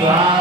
Wow.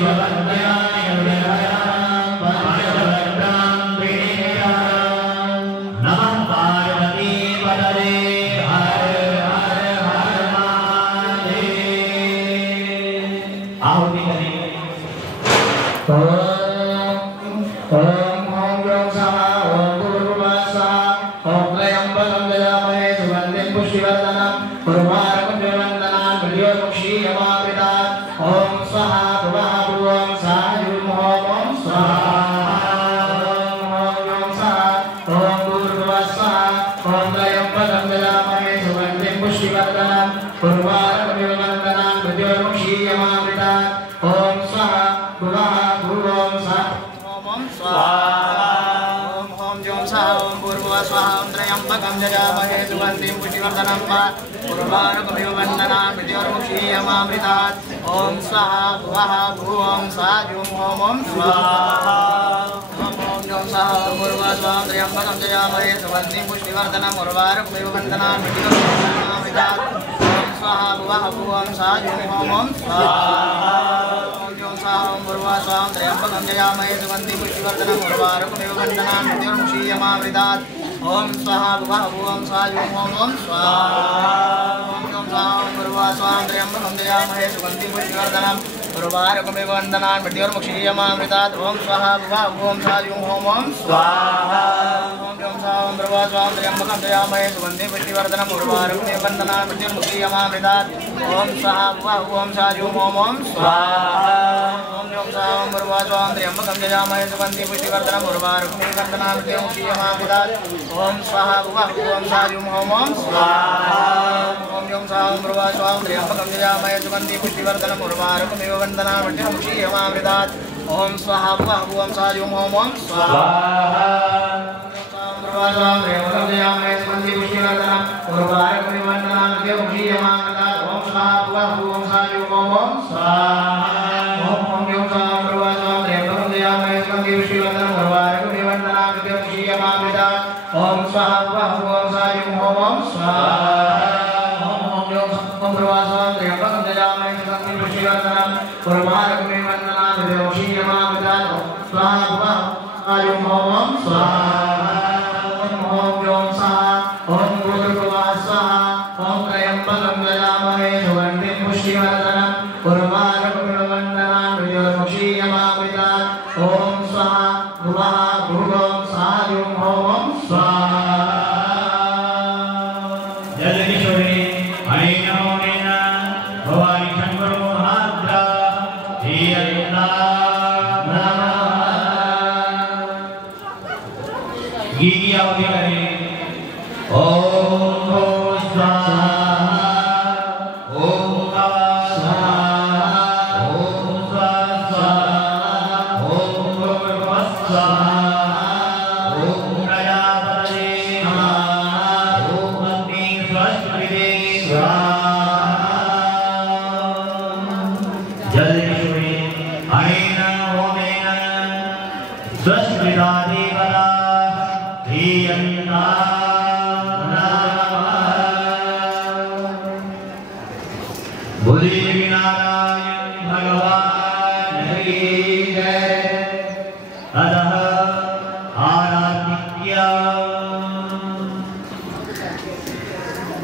Viva आहुति करेंगे। जयामहे सुगन्धिं पुष्टिवर्धनं वा उर्वारुकमिव वन्दनान् मृत्योर्मुक्षीयमामृतात् ॐ स्वाहा भुवः भुवं सायुं ॐ स्वाहा ॐ ॐ स्वाहा पूर्वा स्वां त्र्यम्बकं जयामहे सुगन्धिं पुष्टिवर्धनम् उर्वारुकमिव वन्दनान् मृत्योर्मुक्षीयमामृतात् ॐ स्वाहा भुवः भुवं सायुं ॐ स्वाहा ॐ स्वाहा पूर्वा स्वां त्र्यम्बकं जयामहे सुगन्धिं पुष्टिवर्धनम् उर्वारुकमिव वन्दनान् मृत्योर्मुक्षीयमामृतात् ओम स्वाहा भुवः भुवं सायुं ॐ स्वाहा ॐ स्वाहा पूर्वा स्वां त्र्यम्बकं जयामहे सुगन्धिं पुष्टिवर्धनम् उर्वारुकमिव वन्दनान् मृत्योर्मुक्षीयमामृतात् ॐ स्वाहा भुवः भुवं सायुं ॐ स्वाहा ॐ स्वाहा पूर्वा स्वां त्र्यम्बकं जयामहे सुगन्धिं पुष्टिवर्धनम् उर्वारुकमिव वन्दनान् मृत्योर्मुक्षीयमामृतात् ॐ स्वाहा भुवः भुवं सायुं ॐ स्वाहा ॐ स्वाहा पूर्वा स्वां त्र्यम्बकं जयामहे सुगन्धिं पुष्टिवर्धनम् उर्वारुकमिव वन्दनान् मृत्योर्मुक्षीयमामृतात् ओम स्वाहा भुवः भुवं सायुं ॐ स्वाहा ॐ स्वाहा पूर्वा स्वां त्र्यम्बकं जयामहे सुगन्धिं पुष्टिवर्धनम् उर्वारुकमिव वन्दनान् मृत्योर्मुक्षीयमामृतात् ॐ स्वाहा भुवः भुवं सायुं ॐ स्वाहा पूर्वा स्वां त्र्यम्बकं जयामहे सुगन्धिं पुष्टिवर्धनम् उर्वारुकमिव वन्दनान् मृत्योर्मुक्षीयमामृतात् ॐ स्वाहा भुवः भुवं सायुं ॐ स्वाहा ॐ स्वाहा पूर्वा स्वां त्र्यम्बकं जयामहे सुगन्धिं पुष्टिवर्धनम् उर्वारुकमिव वन्दनान् मृत्योर्मुक्षीयमामृतात् ओम स्वाहा भुवः भुवं सायुं ॐ स्वाहा ओम पूर्वा स्वां त्र्यम्बकं जयामहे सुगन्धिं पुष्टिवर्धनम् उर्वारुकमिव वन्दनान् मृत्योर्मुक्षीयमामृतात् स्वाहा भुवः सायुं ॐ स्वाहा ओम स्वाहा ओम भूर्भुवः स्वाहा ओम त्र्यम्बकं जयामहे सुगन्धिं पुष्टिवर्धनम् उर्वारुकमिव वन्दनान् मृत्योर्मुक्षीयमामृतात् ओम स्वाहा भुवः भुवं सायुं ॐ स्वाहा जलकिशोरी हरि नमो नमः भवानी शंकरो हाद्रा धीयन्ता नमः गीगी आवती करें ओम स्वाहा ओम स्वाहा ओम स्वाहा ओम स्वाहा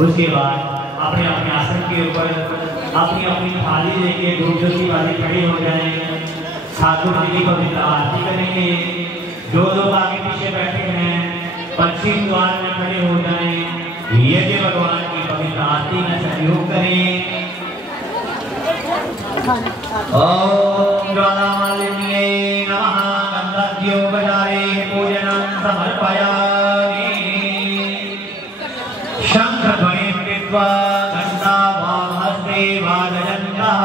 उसके बाद अपने अपने आसन के ऊपर अपनी अपनी थाली लेके धूप वाले खड़े हो जाएं। ठाकुर जी की पवित्र आरती करेंगे। जो लोग आगे पीछे बैठे हैं पश्चिम द्वार में खड़े हो जाएं। यज्ञ भगवान की पवित्र आरती में सहयोग करें। ओम ज्वालामालिन्ये नमः गन्धद्योपचारे पूजनं समर्पयामि। शंखध्वनिं कृत्वा घण्टा वामहस्ते वादयन्तः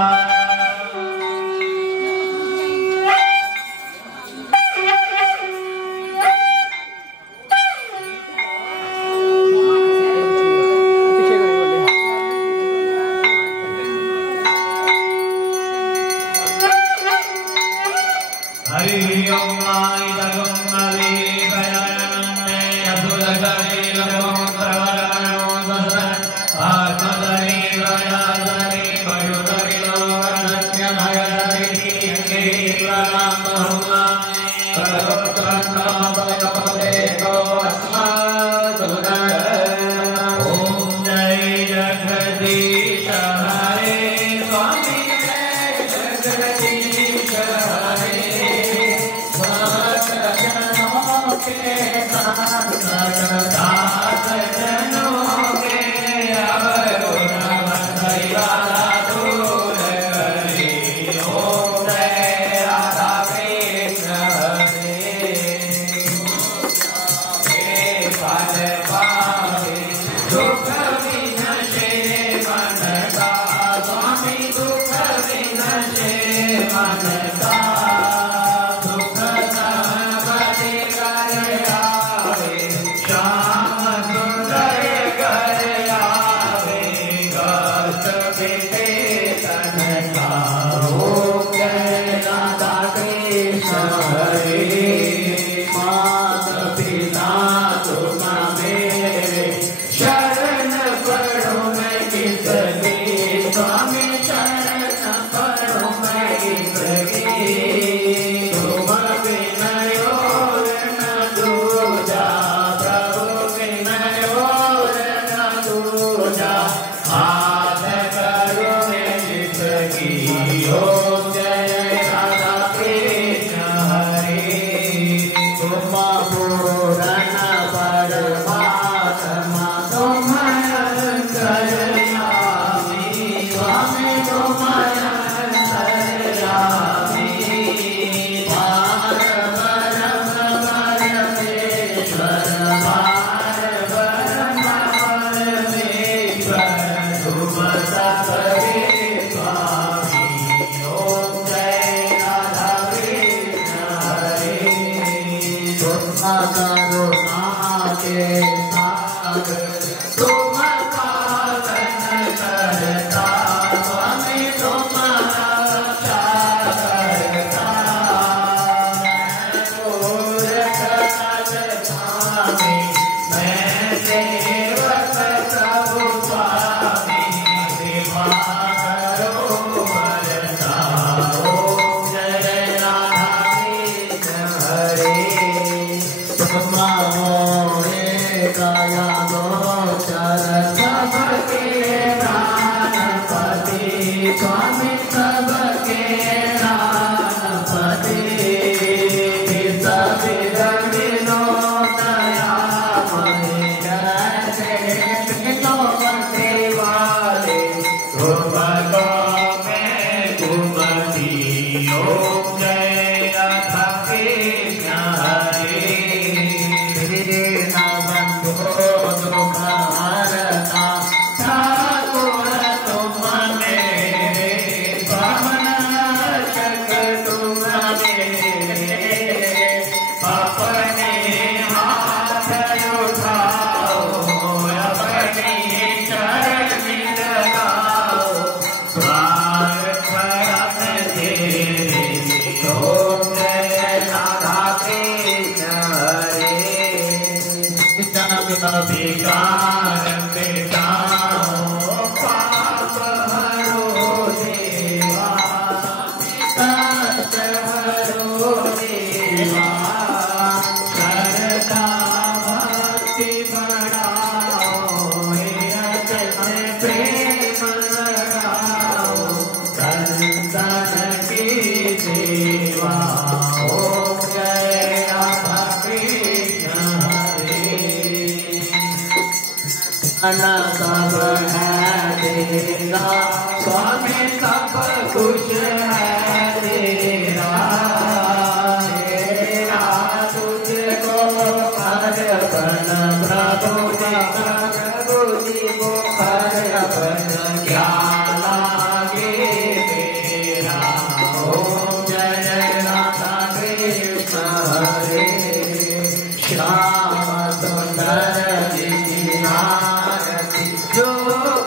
जो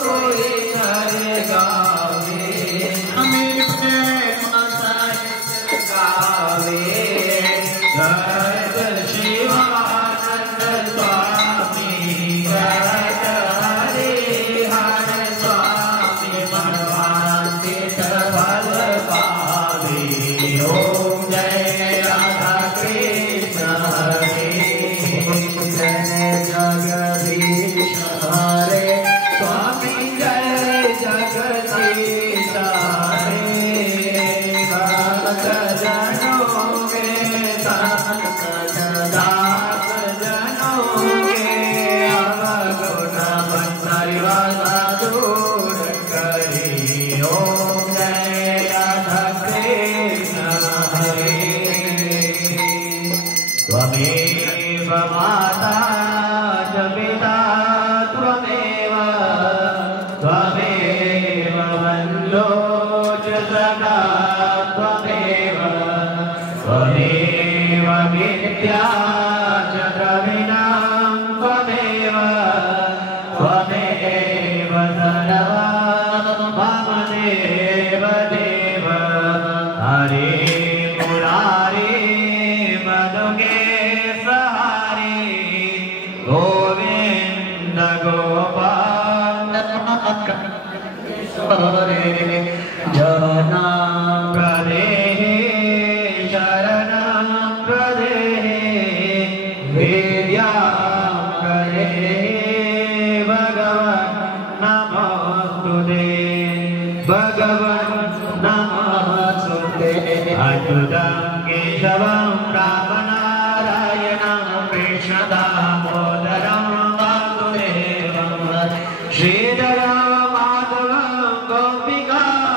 कोई कर गावे, हमें त्वमेव त्वमेव विद्या च द्रविणां त्वमेव त्वमेव सर्वं मम देव देव हरे मुरारे मधुगे सहारे गोविन्द गोपाल जना प्रदेहे शरणं प्रदेहे विद्यां प्रदेहे भगवन् नमोस्तुते भगवन् नमोस्तुते अच्युतं केशवं रामनारायणं कृष्णदामोदरं वासुदेवं श्रीधरं माधवं गोपिकावल्लभं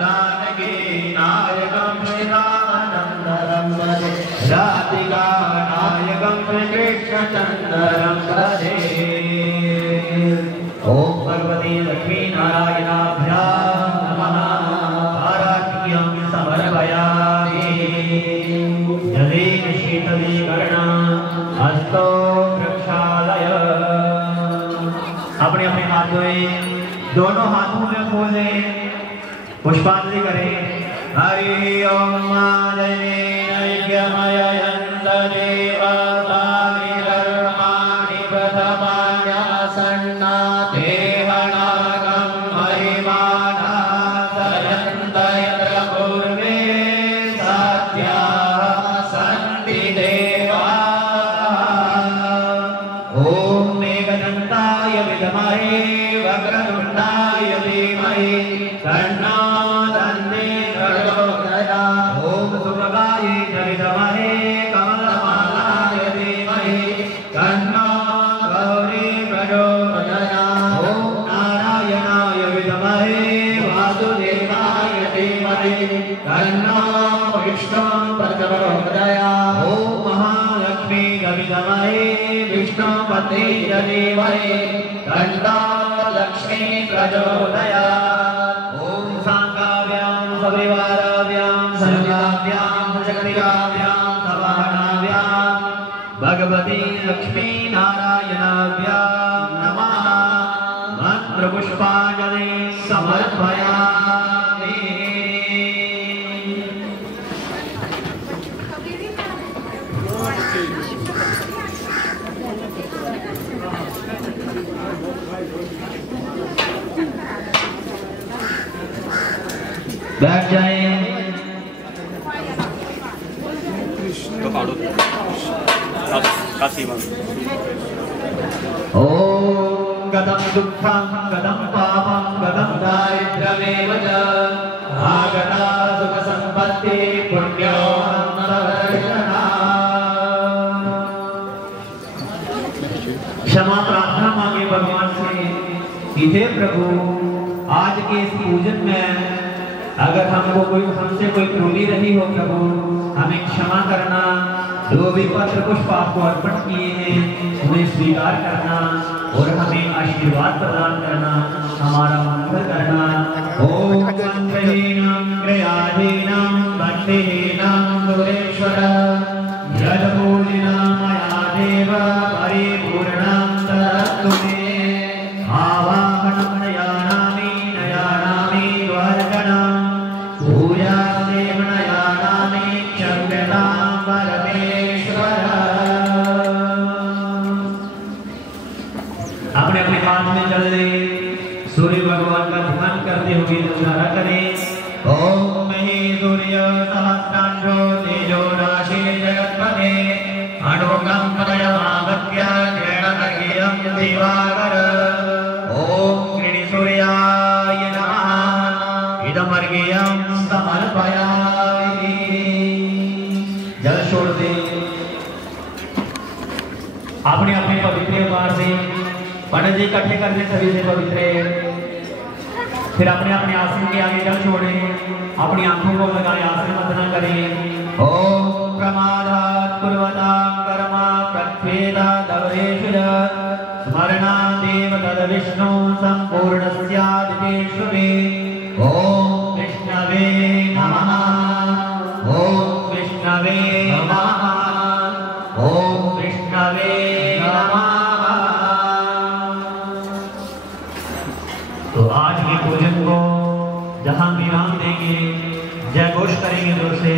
जानकीनायकं श्रीरामानन्दं भजे राधिकानायकं श्रीकृष्णचन्द्रं भजे। ॐ भगवते लक्ष्मीनारायणाभ्यां नमः आराध्यं समर्पयामि जलेन शीतलीकरणं हस्तो वृक्षालय। अपने अपने हाथ धोए, दोनों हाथों में खोले, पुष्पांजलि करें। हरि ओम नैज्ञमययन्त देवतानि धर्माणि प्रथमान्यासन्नाते हनागं महिमानासयन्त यत्र पूर्वे साध्याः सन्ति देवाः। ॐ मेघदन्ताय विद्महे वक्रतुण्डाय धीमहि तन्नो दन्ते प्रचोदयात्। ॐ सुभगाय विद्महे कमलमालाय धीमहि तन्नो गौरी प्रचोदयात्। ॐ नारायणाय विद्महे वासुदेवाय धीमहि तन्नो विष्णुः प्रचोदयात्। ॐ महालक्ष्मी विद्महे विष्णुपते धीमहि तन्नो लक्ष्मी प्रचोदयात्। ॐ साङ्गाभ्यां सविवाराभ्यां सर्वाभ्यां जगतिकाभ्यां सवाहनाभ्यां भगवती लक्ष्मी नारायणाभ्यां नमः। मंत्रपुष्पाञ्जलि समर्पयामि। बैठ जाए। ओम गदं दुःखं गदं पापं गदं दारिद्र्यमेव च आगता सुख संपत्ति पुण्यो क्षमा प्रार्थना मांगे भगवान से कि हे प्रभु आज के इस पूजन में अगर हमसे कोई त्रुटि रही हो प्रभु हमें क्षमा करना। जो भी पत्र पुष्प आपको अर्पण किए हैं उन्हें स्वीकार करना और हमें आशीर्वाद प्रदान करना, हमारा मंगल करना। ओम मंत्रहीनं क्रियाहीनं भक्तिहीनं सुरेश्वर यदपूजिनं मया देव परिपूर्णं ददातु मे। आवाहनं नयानामि द्वारकणं पूजादेव नयानामि क्षम्यतां परमेश्वर। अपने अपने हाथ में चल रहे सूर्य भगवान का ध्यान करते हुए उच्चारण करें। ओम महे सूर्य सहस्रांशो तेजो राशि जगत्पते अनुगं पदयमागत्य किरणवर्गीयं दिवाकर। ओम कृणि सूर्याय नमः इदमर्गीयं समर्पयामि। जल छोड़ दे। अपने अपने पवित्र बार से पंडित जी इकट्ठे कर दे सभी से पवित्र। फिर अपने अपने आसन के आगे जल छोड़ें, अपनी आंखों को लगाए आसन वंदना करें। ओम प्रमादात् कुर्वतां कर्म प्रत्वेदादवरेषु स्मरणादेव तद्विष्णु सम्पूर्णस्यादितेषु मे। ओम कृष्ण जोर से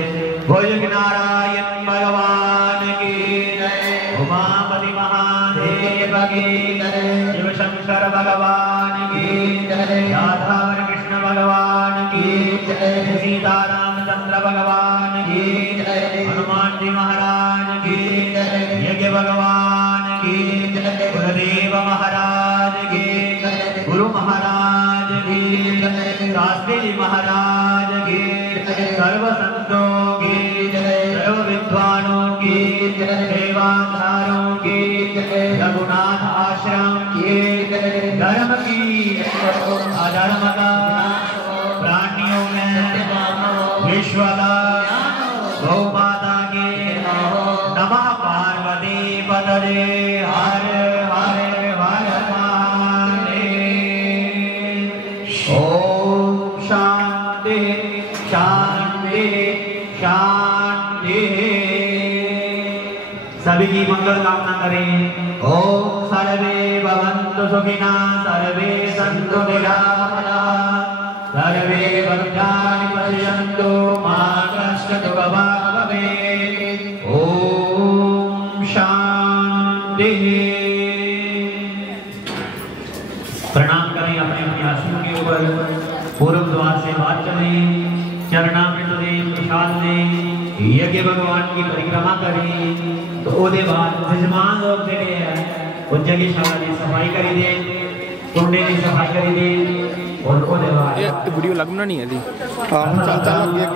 भोजन नारायण भगवान की जय, उमापति महादेव की जय, शिव शंकर भगवान की जय, राधावन कृष्ण भगवान की जय, सीता रामचंद्र भगवान की जय, हनुमान जी महाराज की जय, यज्ञ भगवान की जय, गुरुदेव महाराज की जय, गुरु महाराज की जय, शास्त्री जी महाराज की जय, सर्व संतों की जय, सर्व विद्वानों की जय, सेवाधारों की जय, रघुनाथ आश्रम की जय, धर्म की अधर्म का प्राणियों में विश्वदा गौ माता की नमः पार्वती पतये हर हर हर महादेव। ओम शांति शांति शांति। सभी की मंगल कामना करें। ओम सर्वे भवन्तु सुखिनः, सर्वे सन्तु निरामयाः, सर्वे भद्राणि पश्यन्तु मा कश्चित् दुःखभाग् भवेत्। ओम शांति। प्रणाम करें अपने अपने आसनों के ऊपर। पूर्व द्वार से बात चलें, चरणामृत दें, प्रसाद दें, यज्ञ भगवान की परिक्रमा करें। तो ओदे बाद यजमान लोग जगह है उस जगहशाला की सफाई करी दे, कुंडे की सफाई करी दे और ओदे बाद वीडियो लग बनानी है जी। हाँ चल